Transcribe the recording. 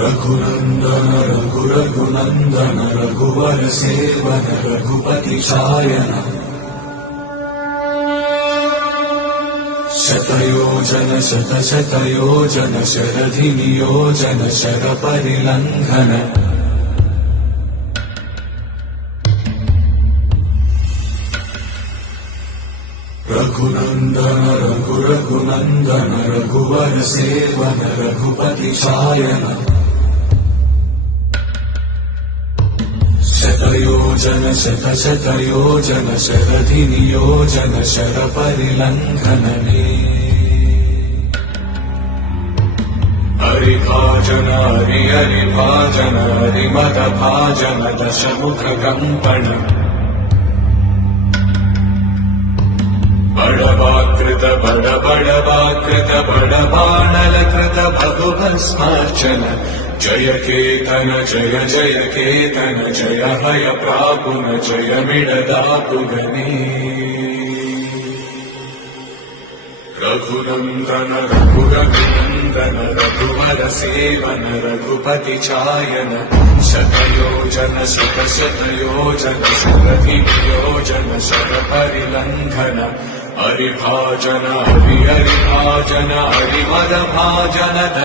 रघुनन्दन रघुरघुनन्दन रघुवर seven Raghupati चायन शतयोजन शतशतयोजन शरधि नियोजन sir परिलंघन Raghunandan रघुरघुनन्दन रघुवर seven Raghupati चायन शतयोजन शतशतयोजन शरधि नियोजन sir परिलंघनने हरिभाजन हरिभाजन हरिमद भाजन दशमुख कंपन बड़वाकृत बड़वाकृत बड़बाणलकृत भगुभस्मार्चन जय केतन जय जय केतन जय हय प्रापुन जय मिडदापुगने रघुनन्दन रघुरघुनन्दन रघुवर सेवन रघुपति चायन शतयोजन शतशतयोजन शरधि नियोजन शर परिलंघन हरिभाजन हरिभाजन हरिमद भाजन